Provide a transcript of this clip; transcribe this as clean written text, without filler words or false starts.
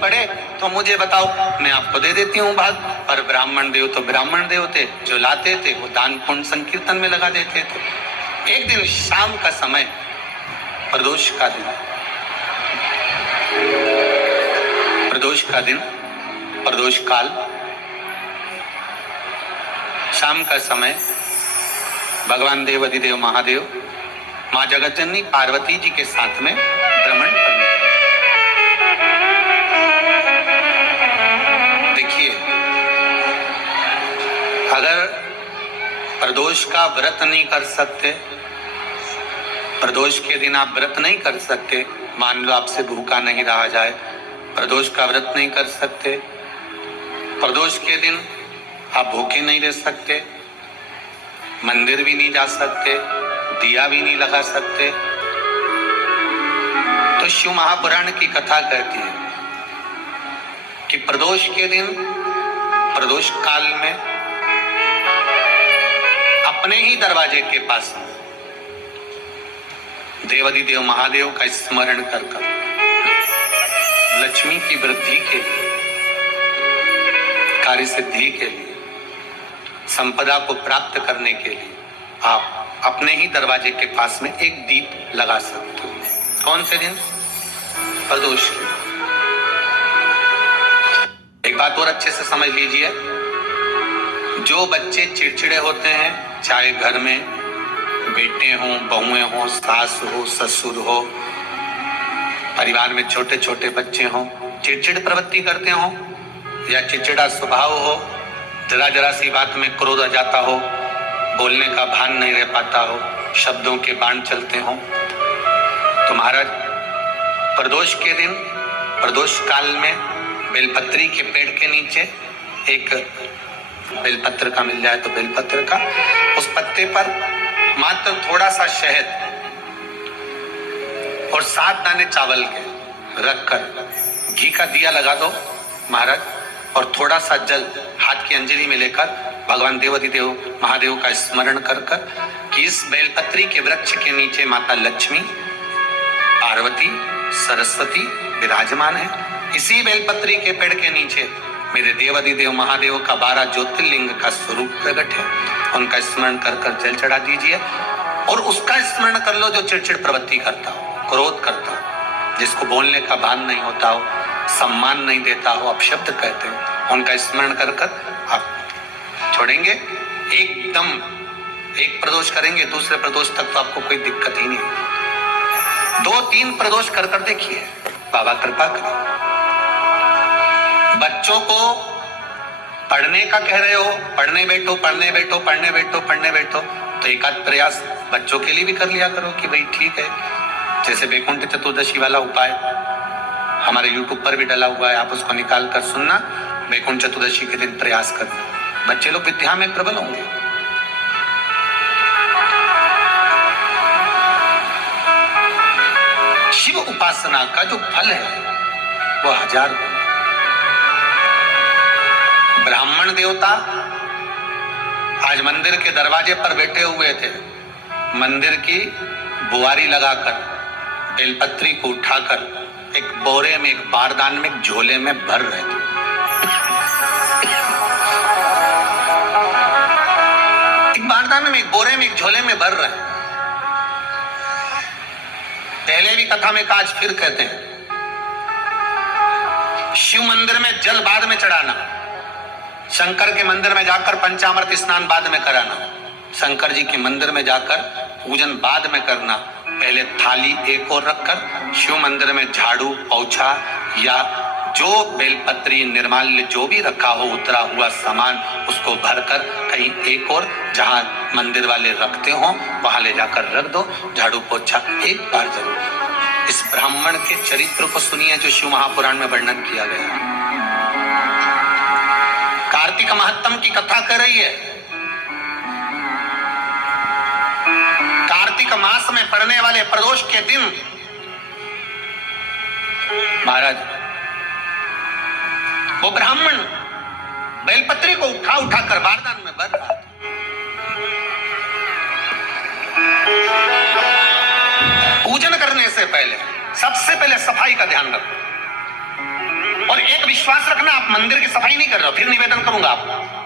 पड़े तो मुझे बताओ, मैं आपको दे देती हूँ भाग। पर ब्राह्मण देव तो ब्राह्मण देव थे, जो लाते थे वो दान पुण्य संकीर्तन में लगा देते थे। एक दिन शाम का समय, प्रदोष का दिन, प्रदोष का दिन, प्रदोष काल, शाम का समय, भगवान देव अधिदेव महादेव माँ जगतजननी पार्वती जी के साथ में भ्रमण करने। देखिए, अगर प्रदोष का व्रत नहीं कर सकते, प्रदोष के दिन आप व्रत नहीं कर सकते, मान लो आपसे भूखा नहीं रहा जाए, प्रदोष का व्रत नहीं कर सकते, प्रदोष के दिन आप भूखे नहीं रह सकते, मंदिर भी नहीं जा सकते, दिया भी नहीं लगा सकते, तो शिव महापुराण की कथा कहती है कि प्रदोष के दिन, प्रदोष काल में अपने ही दरवाजे के पास देवाधिदेव महादेव का स्मरण कर लक्ष्मी की वृद्धि के लिए, कार्य सिद्धि के लिए, संपदा को प्राप्त करने के लिए आप अपने ही दरवाजे के पास में एक दीप लगा सकते हो। कौन से दिन? प्रदोष के। एक बात और अच्छे से समझ लीजिए, जो बच्चे चिड़चिड़े होते हैं, चाहे घर में बेटे हों, बहुएं हों, सास हो, ससुर हो, परिवार में छोटे छोटे बच्चे हों, चिड़चिड़ प्रवृत्ति करते हों या चिड़चिड़ा स्वभाव हो, जरा जरा सी बात में क्रोध आ जाता हो, बोलने का भान नहीं रह पाता हो, शब्दों के बाण चलते हों, तो महाराज प्रदोष के दिन, प्रदोष काल में बेलपत्री के पेड़ के नीचे एक बेलपत्र का मिल जाए तो बेलपत्र का, उस पत्ते पर मात्र थोड़ा सा शहद और 7 दाने चावल के रखकर घी का दिया लगा दो महाराज, और थोड़ा सा जल हाथ की अंजलि में लेकर भगवान देवाधिदेव महादेव का स्मरण कर कर कि इस बेलपत्री के वृक्ष के नीचे माता लक्ष्मी, पार्वती, सरस्वती विराजमान है। इसी बेलपत्री के पेड़ के नीचे मेरे देवाधिदेव महादेव का 12 ज्योतिर्लिंग का स्वरूप प्रकट है, उनका स्मरण कर कर जल चढ़ा दीजिए। और उसका स्मरण कर लो जो चिड़चिड़ प्रवृत्ति करता हो, क्रोध करता हो, जिसको बोलने का भान नहीं होता हो, सम्मान नहीं देता हो, अपशब्द कहते हो, उनका स्मरण कर कर आप छोड़ेंगे। एकदम एक प्रदोष करेंगे, दूसरे प्रदोष तक तो आपको कोई दिक्कत ही नहीं। 2-3 प्रदोष कर कर देखिए, बाबा कृपा करें। बच्चों को पढ़ने का कह रहे हो, पढ़ने बैठो, पढ़ने बैठो, पढ़ने बैठो, पढ़ने बैठो, तो एक आध प्रयास बच्चों के लिए भी कर लिया करो कि भाई ठीक है, जैसे वैकुंठ चतुर्दशी वाला उपाय हमारे YouTube पर भी डला हुआ है, आप उसको निकाल कर सुनना। वैकुंठ चतुर्दशी के दिन प्रयास करना, बच्चे लोग विद्या में प्रबल होंगे। शिव उपासना का जो फल है वो 1000 गुना। ब्राह्मण देवता आज मंदिर के दरवाजे पर बैठे हुए थे, मंदिर की बुआरी लगाकर बेलपत्री को उठाकर एक बोरे में, एक बारदान में, एक झोले में भर रहे थे। एक बारदान में, एक बोरे में, एक झोले में भर रहे हैं। पहले भी कथा में आज फिर कहते हैं, शिव मंदिर में जल बाद में चढ़ाना, शंकर के मंदिर में जाकर पंचामृत स्नान बाद में कराना, शंकर जी के मंदिर में जाकर पूजन बाद में करना, पहले थाली एक और रखकर शिव मंदिर में झाड़ू, पोछा या जो बेलपत्री, निर्माल्य जो भी रखा हो, उतरा हुआ सामान, उसको भरकर कहीं एक और जहां मंदिर वाले रखते हो वहां ले जाकर रख दो, झाड़ू पोछा एक बार जरूर। इस ब्राह्मण के चरित्र को सुनिए जो शिव महापुराण में वर्णन किया गया। कार्तिक महत्तम की कथा कर रही है। कार्तिक मास में पड़ने वाले प्रदोष के दिन महाराज वो ब्राह्मण बेलपत्री को उठा उठा कर बारदान में भर रहा था। पूजन करने से पहले सबसे पहले सफाई का ध्यान रखो और विश्वास रखना, आप मंदिर की सफाई नहीं कर रहे हो, फिर निवेदन करूंगा आपको।